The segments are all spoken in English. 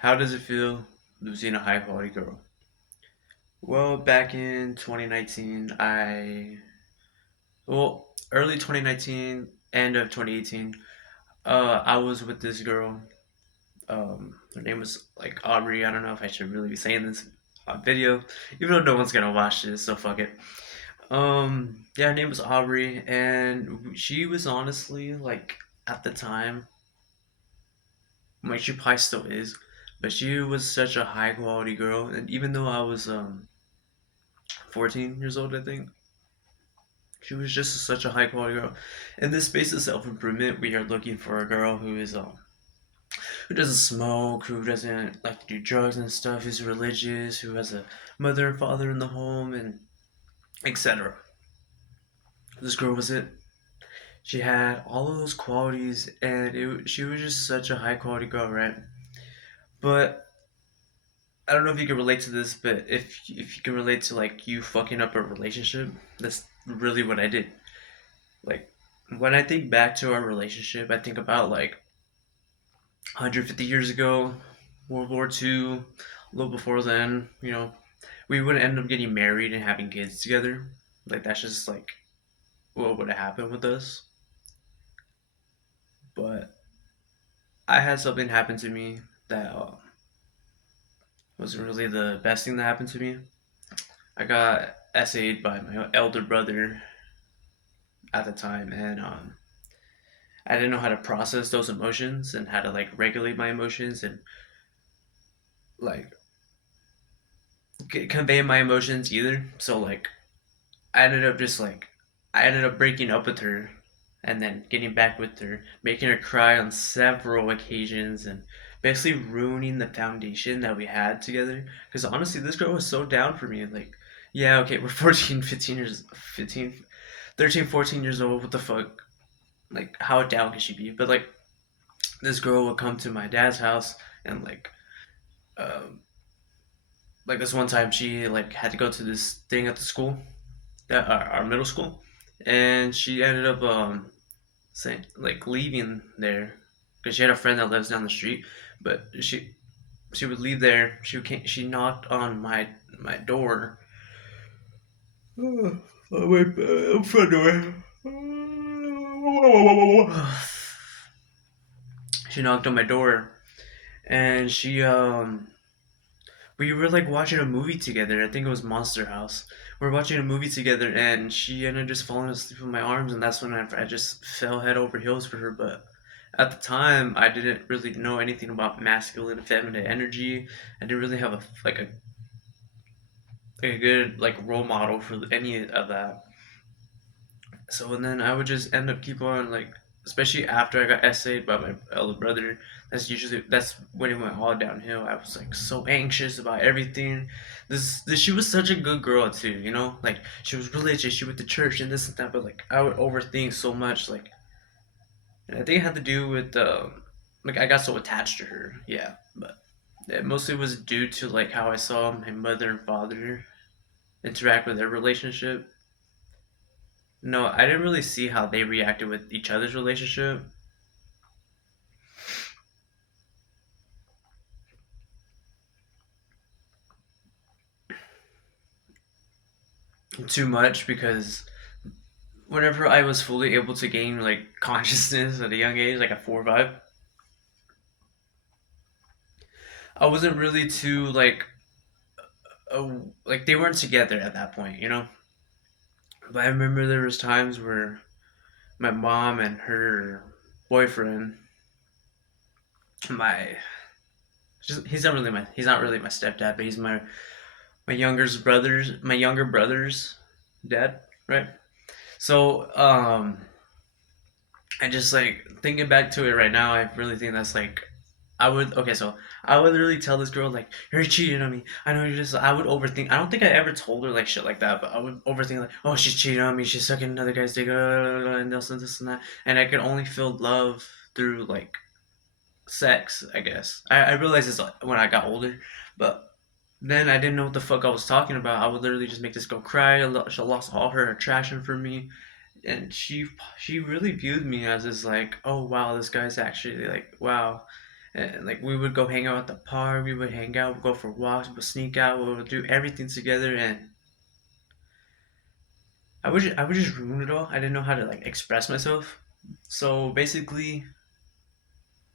How does it feel losing a high quality girl? Well, back in 2019, early 2019, end of 2018, I was with this girl. Her name was like Aubrey. I don't know if I should really be saying this on video, even though no one's gonna watch this, so fuck it. Yeah, her name was Aubrey, and she was honestly like at the time, like she probably still is, but she was such a high quality girl, and even though I was 14 years old, I think. She was just such a high quality girl. In this space of self improvement, we are looking for a girl who doesn't smoke, who doesn't like to do drugs and stuff, who's religious, who has a mother and father in the home, and etc. This girl was it. She had all of those qualities, and she was just such a high quality girl, right? But I don't know if you can relate to this, but if you can relate to like you fucking up a relationship, that's really what I did. Like when I think back to our relationship, I think about like 150 years ago, World War II, a little before then. We would end up getting married and having kids together. Like that's just like what would have happened with us. But I had something happen to me that wasn't really the best thing that happened to me. I got essayed by my elder brother at the time, and I didn't know how to process those emotions and how to like regulate my emotions and like convey my emotions either. So like I ended up just like I ended up breaking up with her and then getting back with her, making her cry on several occasions and basically ruining the foundation that we had together. Because honestly, this girl was so down for me. Like, yeah, okay, we're 14, 15 years, 15, 13, 14 years old. What the fuck? Like, how down could she be? But like, this girl would come to my dad's house and um, like this one time she like had to go to this thing at the school, that our middle school, and she ended up saying like leaving there because she had a friend that lives down the street, but she would leave there. She knocked on my door. Oh, wait, front door. She knocked on my door, and we were like watching a movie together. I think it was Monster House. We were watching a movie together, and she ended up just falling asleep in my arms, and that's when I just fell head over heels for her. But at the time, I didn't really know anything about masculine and feminine energy. I didn't really have a good like role model for any of that. So and then I would just end up keep on like, especially after I got essayed by my elder brother. That's when it went all downhill. I was like so anxious about everything. This she was such a good girl too. Like she was religious. She went to church and this and that. But like I would overthink so much. Like and I think it had to do with like I got so attached to her. Yeah, but it mostly was due to like how I saw my mother and father interact with their relationship. No, I didn't really see how they reacted with each other's relationship too much because whenever I was fully able to gain like consciousness at a young age, like at 4 or 5, I wasn't really too like they weren't together at that point. But I remember there was times where my mom and her boyfriend, my he's not really my stepdad, but he's my younger brother's dad, right? So I just like thinking back to it right now, I really think that's like so I would really tell this girl like you're cheating on me. I know you're just I would overthink. I don't think I ever told her like shit like that, but I would overthink like oh she's cheating on me, she's sucking another guy's dick, and this and that, and I could only feel love through like sex. I guess I realized this when I got older, but then I didn't know what the fuck I was talking about. I would literally just make this girl cry. She lost all her attraction for me, and she really viewed me as this like, oh wow, this guy's actually like wow. And like we would go hang out at the park, we would hang out, we'd go for walks, we would sneak out, we would do everything together, and I would just ruin it all. I didn't know how to like express myself. So basically,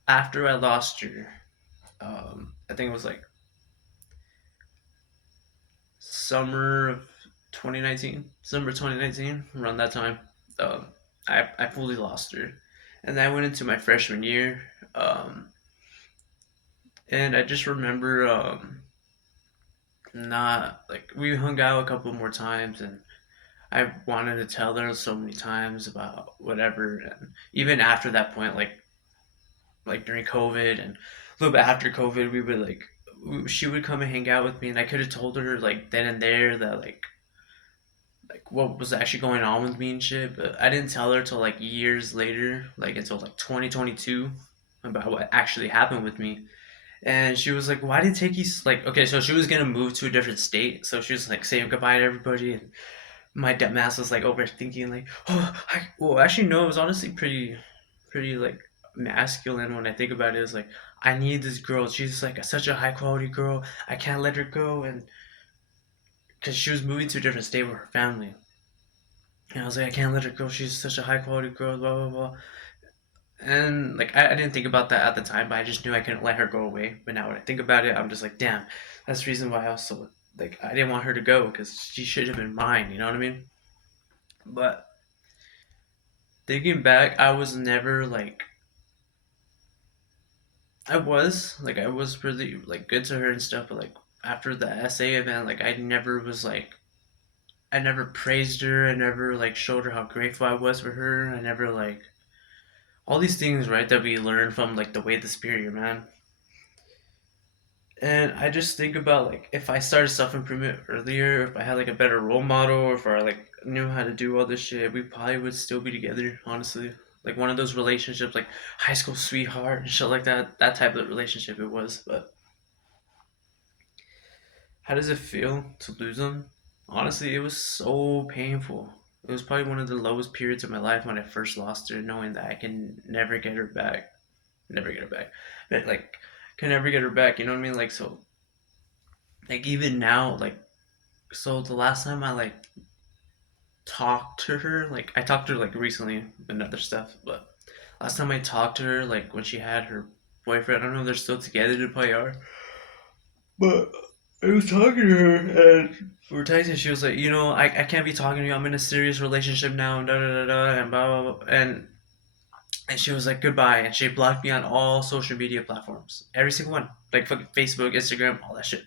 after I lost her, I think it was like summer of 2019, December 2019, around that time. Um, I fully lost her, and then I went into my freshman year. Um, and I just remember not like we hung out a couple more times, and I wanted to tell her so many times about whatever, and even after that point, like during COVID and a little bit after COVID, we would like she would come and hang out with me, and I could have told her like then and there that like what was actually going on with me and shit, but I didn't tell her till like years later, like until like 2022 about what actually happened with me. And she was like, "Why did it take you like okay?" So she was gonna move to a different state, so she was like saying goodbye to everybody, and my dumbass was like overthinking, like, "Oh, well, actually, no, it was honestly pretty like masculine when I think about it. It's like I need this girl. She's like such a high quality girl. I can't let her go, and because she was moving to a different state with her family, and I was like, I can't let her go. She's such a high quality girl. Blah blah blah." And like I didn't think about that at the time, but I just knew I couldn't let her go away. But now when I think about it, I'm just like, damn, that's the reason why I also like I didn't want her to go because she should have been mine. You know what I mean? But thinking back, I was never like I was really like good to her and stuff. But like after the essay event, like I never was like I never praised her. I never like showed her how grateful I was for her. I never like all these things, right, that we learn from like the way the superior man. And I just think about like if I started self improvement earlier, if I had like a better role model, or if I like knew how to do all this shit, we probably would still be together. Honestly, like one of those relationships, like high school sweetheart and shit like that. That type of relationship it was. But how does it feel to lose them? Honestly, it was so painful. It was probably one of the lowest periods of my life when I first lost her, knowing that I can never get her back. Never get her back. But like, can never get her back. You know what I mean? Like so. Like even now, like so the last time I like talked to her, like I talked to her like recently and other stuff, but last time I talked to her, like when she had her boyfriend, I don't know if they're still together, they probably are. But I was talking to her and we were texting. She was like, I can't be talking to you. I'm in a serious relationship now, and da da da da, and blah blah blah. And she was like, goodbye. And she blocked me on all social media platforms, every single one, like fucking Facebook, Instagram, all that shit.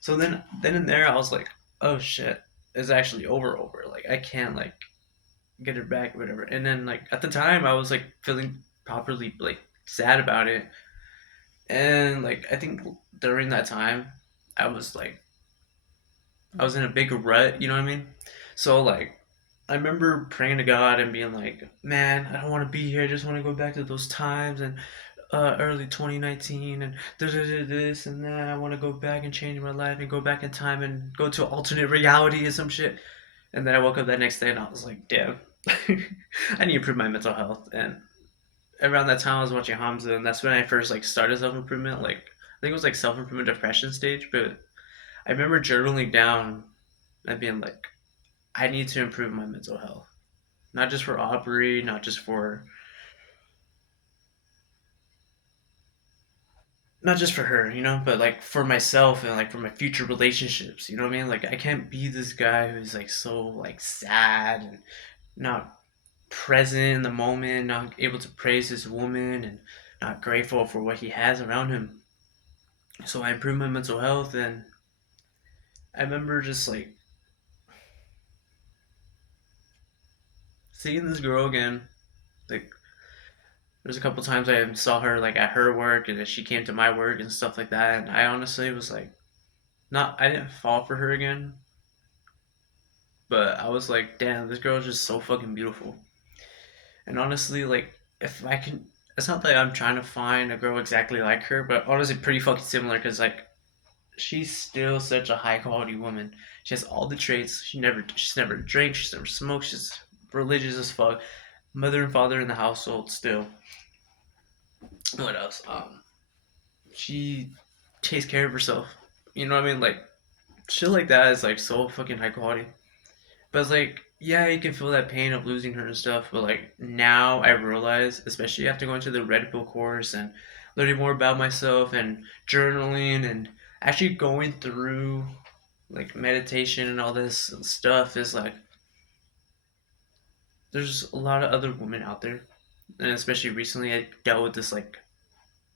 So then and there, I was like, oh shit, it's actually over. Like I can't like get her back, or whatever. And then like at the time, I was like feeling properly like sad about it. And like I think during that time, I was like I was in a big rut. You know what I mean? So like I remember praying to God and being like, man, I don't want to be here. I just want to go back to those times and early 2019 and this and that. I want to go back and change my life and go back in time and go to an alternate reality or some shit. And then I woke up that next day and I was like, damn, I need to improve my mental health. And around that time, I was watching Hamza, and that's when I first like started self improvement. Like I think it was like self improvement depression stage, but I remember journaling down and being like, I need to improve my mental health, not just for Aubrey, not just for her, but like for myself and like for my future relationships. You know what I mean? Like I can't be this guy who's like so like sad and not present in the moment, not able to praise his woman and not grateful for what he has around him. So I improved my mental health, and I remember just like seeing this girl again. Like there's a couple times I saw her like at her work and then she came to my work and stuff like that, and I honestly was like not I didn't fall for her again, but I was like, damn, this girl is just so fucking beautiful. And honestly, like if I can, it's not that I'm trying to find a girl exactly like her, but honestly, pretty fucking similar because like she's still such a high quality woman. She has all the traits. She's never drank. She's never smoked. She's religious as fuck. Mother and father in the household still. What else? she takes care of herself. You know what I mean? Like shit like that is like so fucking high quality. But it's like, yeah, you can feel that pain of losing her and stuff. But like now I realize, especially after going to the Red Pill course and learning more about myself and journaling and actually going through like meditation and all this stuff, is like there's a lot of other women out there, and especially recently I dealt with this like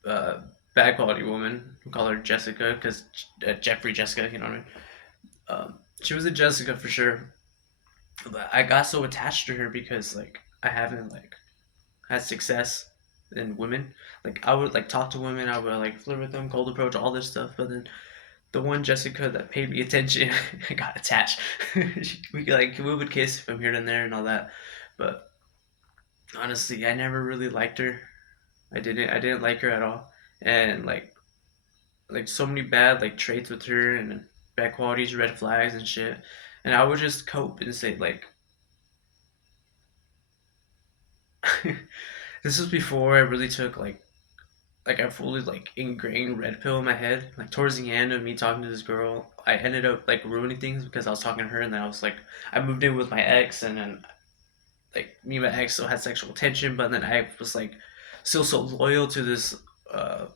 uh, bad quality woman. We call her Jessica because Jeffrey Jessica, you know what I mean. She was a Jessica for sure, but I got so attached to her because like I haven't like had success in women. Like I would like talk to women, I would like flirt with them, cold approach, all this stuff. But then the one Jessica that paid me attention, I got attached. We would kiss from here and there and all that. But honestly, I never really liked her. I didn't like her at all. And like so many bad like traits with her and bad qualities, red flags and shit. And I would just cope and say like this was before I really took like I fully like ingrained red pill in my head. Like towards the end of me talking to this girl, I ended up like ruining things because I was talking to her and then I was like I moved in with my ex and then like me and my ex still had sexual tension, but then I was like still so loyal to this uh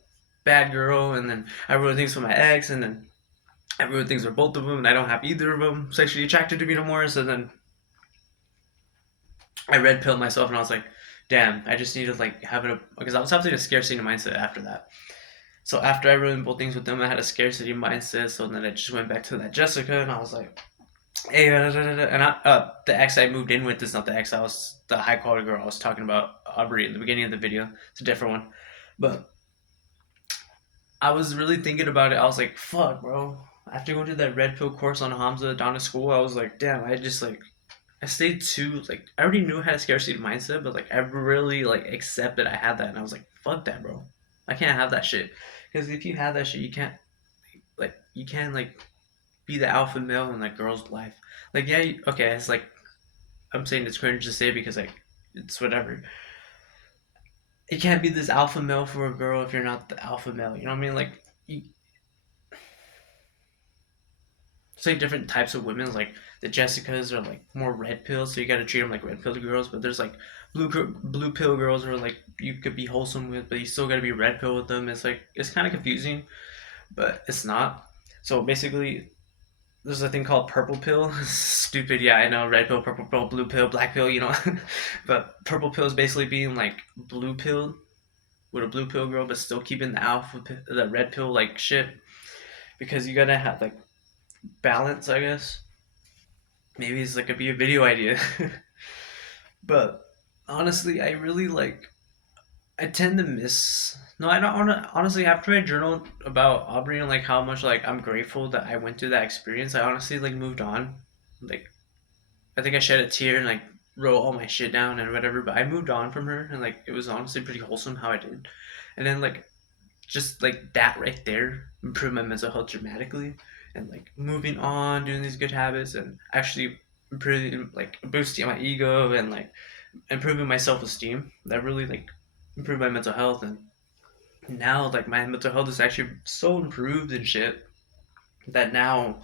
bad girl and then I ruined things with my ex and then I ruined things with both of them and I don't have either of them sexually attracted to me no more. So then I red pilled myself and I was like, damn, I just need to like have it because I was having a scarcity mindset after that. So after I ruined both things with them, I had a scarcity mindset. So then I just went back to that Jessica, and I was like, "Hey," and the ex I moved in with is not the ex. I was the high quality girl I was talking about, Aubrey, at the beginning of the video. It's a different one, but I was really thinking about it. I was like, "Fuck, bro." After going to that red pill course on Hamza down to school, I was like, "Damn, I just like." I stayed too like I already knew I had a scarcity mindset, but like I really like accepted I had that, and I was like, "Fuck that, bro! I can't have that shit." Because if you have that shit, you can't like be the alpha male in like girl's life. Like yeah, okay, it's like I'm saying it's cringe to say because like it's whatever. You can't be this alpha male for a girl if you're not the alpha male. You know what I mean? Like you, it's like different types of women. Like the Jessicas are like more red pills, so you got to treat them like red pill girls. But there's like blue pill girls where like you could be wholesome with, but you still got to be red pill with them. It's like it's kind of confusing, but it's not. So basically, there's a thing called purple pill. Stupid, yeah, I know. Red pill, purple pill, blue pill, black pill, you know. But purple pill is basically being like blue pill with a blue pill girl, but still keeping the the red pill like shit. Because you gotta have like balance, I guess. Maybe it's like a be a video idea. But honestly, I really like. I tend to miss. No, I don't. Honestly, after I journaled about Aubrey and like how much like I'm grateful that I went through that experience, I honestly like moved on. Like I think I shed a tear and like wrote all my shit down and whatever. But I moved on from her and like it was honestly pretty wholesome how I did. And then like just like that right there improved my mental health dramatically. And like moving on, doing these good habits, and actually improving like boosting my ego and like improving my self esteem. That really like improved my mental health and now like my mental health is actually so improved and shit that now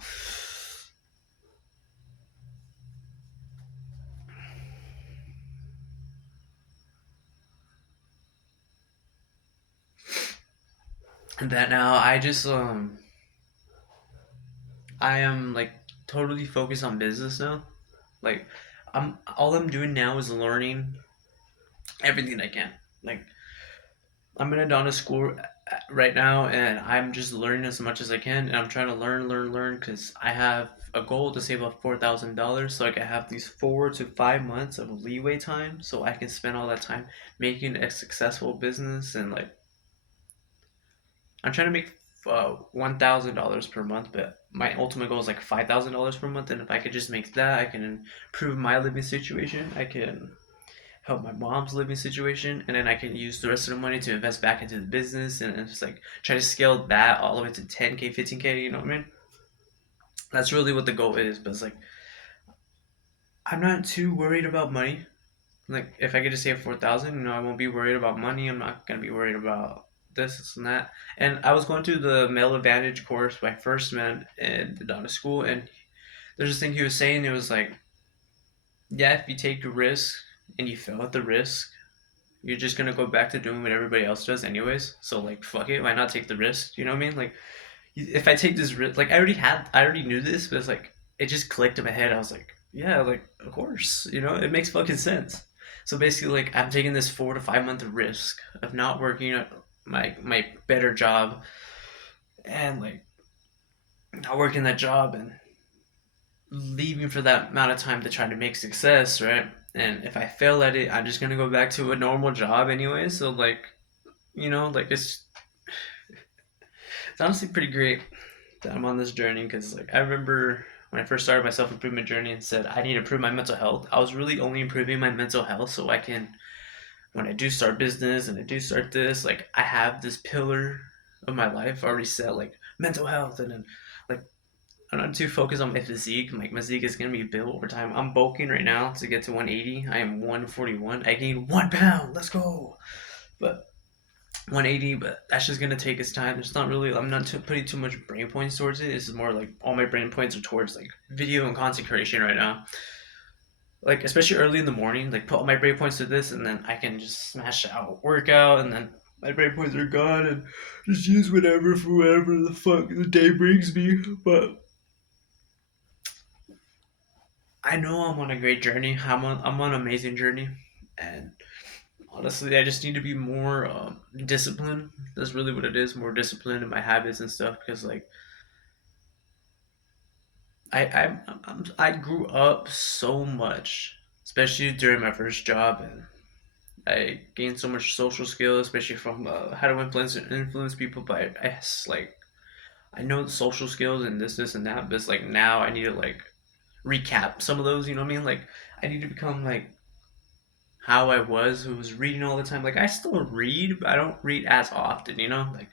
I just I am like totally focused on business now. Like I'm doing now is learning everything I can. Like I'm in a Donna school right now, and I'm just learning as much as I can, and I'm trying to learn, because I have a goal to save up $4,000, so I can have these 4 to 5 months of leeway time, so I can spend all that time making a successful business, and like I'm trying to make $1,000 per month, but my ultimate goal is like $5,000 per month, and if I could just make that, I can improve my living situation. I can help my mom's living situation, and then I can use the rest of the money to invest back into the business and just like try to scale that all the way to 10K, 15K. You know what I mean? That's really what the goal is. But it's like I'm not too worried about money. Like if I could just save 4,000, I won't be worried about money. I'm not gonna be worried about. this and that. And I was going through the male advantage course when I first met in the Donna school, and there's this thing he was saying. It was like, yeah, if you take a risk and you fail at the risk, you're just gonna go back to doing what everybody else does anyways. So like, fuck it, why not take the risk? You know what I mean? Like, if I take this risk, like I already knew this, but it's like it just clicked in my head. I was like, yeah, like of course, it makes fucking sense. So basically, like I'm taking this 4 to 5 month risk of not working at my better job and like not working that job and leaving for that amount of time to try to make success, right? And if I fail at it, I'm just gonna go back to a normal job anyway. So like, like it's honestly pretty great that I'm on this journey because like I remember when I first started my self improvement journey and said I need to improve my mental health. I was really only improving my mental health so I can, when I do start business and I do start this, like I have this pillar of my life already set, like mental health, and then like I'm not too focused on my physique. Like my physique is gonna be built over time. I'm bulking right now to get to 180. I am 141. I gained 1 pound. Let's go. But 180, but that's just gonna take its time. It's not really. I'm not putting too much brain points towards it. It's more like all my brain points are towards like video and content creation right now. Like especially early in the morning, like put all my brain points to this, and then I can just smash out workout, and then my brain points are gone, and just use whatever for whatever the fuck the day brings me. But I know I'm on a great journey. I'm on an amazing journey, and honestly, I just need to be more disciplined. That's really what it is. More disciplined in my habits and stuff. Because like I grew up so much, especially during my first job, and I gained so much social skills, especially from how to influence people. But like I know the social skills and this and that. But it's like now I need to like recap some of those. You know what I mean? Like I need to become like how I was, who was reading all the time. Like I still read, but I don't read as often. Like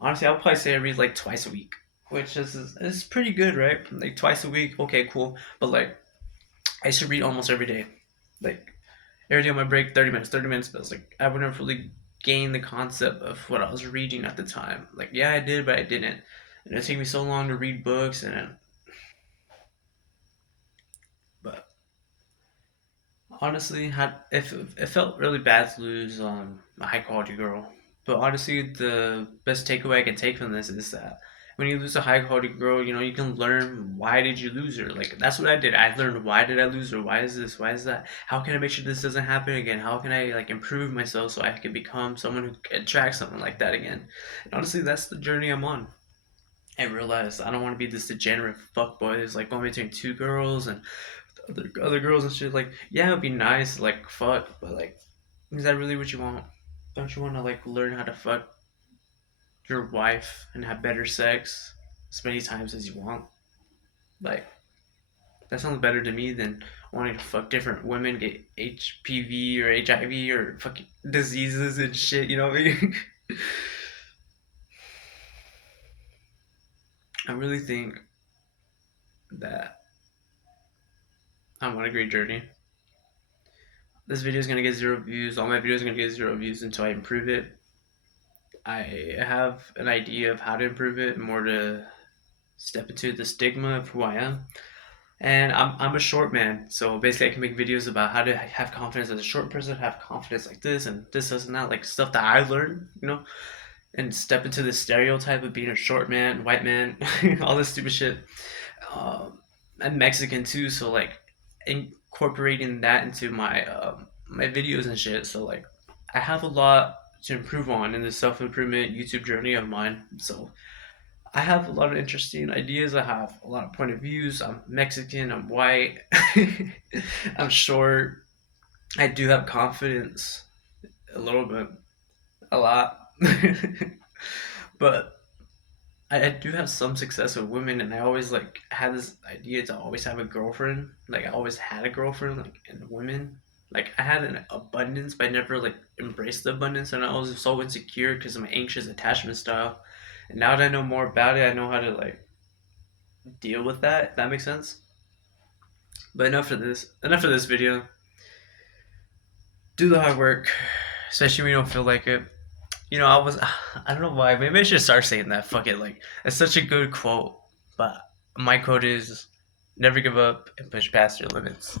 honestly, I would probably say I read like twice a week, which is pretty good, right? Like twice a week, okay, cool. But like I used to read almost every day, like every day on my break, 30 minutes, 30 minutes. But it's like I would never really gain the concept of what I was reading at the time. Like yeah, I did, but I didn't. And it took me so long to read books, and but honestly, had if it felt really bad to lose a high quality girl. But honestly, the best takeaway I can take from this is that when you lose a high quality girl, you can learn why did you lose her. Like that's what I did. I learned why did I lose her? Why is this? Why is that? How can I make sure this doesn't happen again? How can I like improve myself so I can become someone who can attract someone like that again? And honestly, that's the journey I'm on. I realized I don't want to be this degenerate fuckboy who's like going between two girls and other girls and shit. Like, yeah, it'd be nice, like fuck, but like, is that really what you want? Don't you want to like learn how to fuck your wife and have better sex as many times as you want? Like, that sounds better to me than wanting to fuck different women, get HPV or HIV or fucking diseases and shit. You know what I mean? I really think that I'm on a great journey. This video is gonna get 0 views. All my videos are gonna get 0 views until I improve it. I have an idea of how to improve it, more to step into the stigma of who I am. And I'm a short man, so basically I can make videos about how to have confidence as a short person, have confidence like this and that, like stuff that I learned, and step into the stereotype of being a short man, white man, all this stupid shit. I'm Mexican too, so like incorporating that into my videos and shit. So like I have a lot to improve on in the self improvement YouTube journey of mine. So I have a lot of interesting ideas. I have a lot of point of views. I'm Mexican. I'm white. I'm short. I do have confidence a little bit, a lot, but I do have some success with women, and I always like had this idea to always have a girlfriend. Like I always had a girlfriend, like in women. Like I had an abundance, but I never like embraced the abundance, and I was so insecure because of my anxious attachment style. And now that I know more about it, I know how to like deal with that. If that makes sense. But enough of this. Enough of this video. Do the hard work, especially when you don't feel like it. I was I don't know why. Maybe I should start saying that. Fuck it. Like it's such a good quote. But my quote is never give up and push past your limits.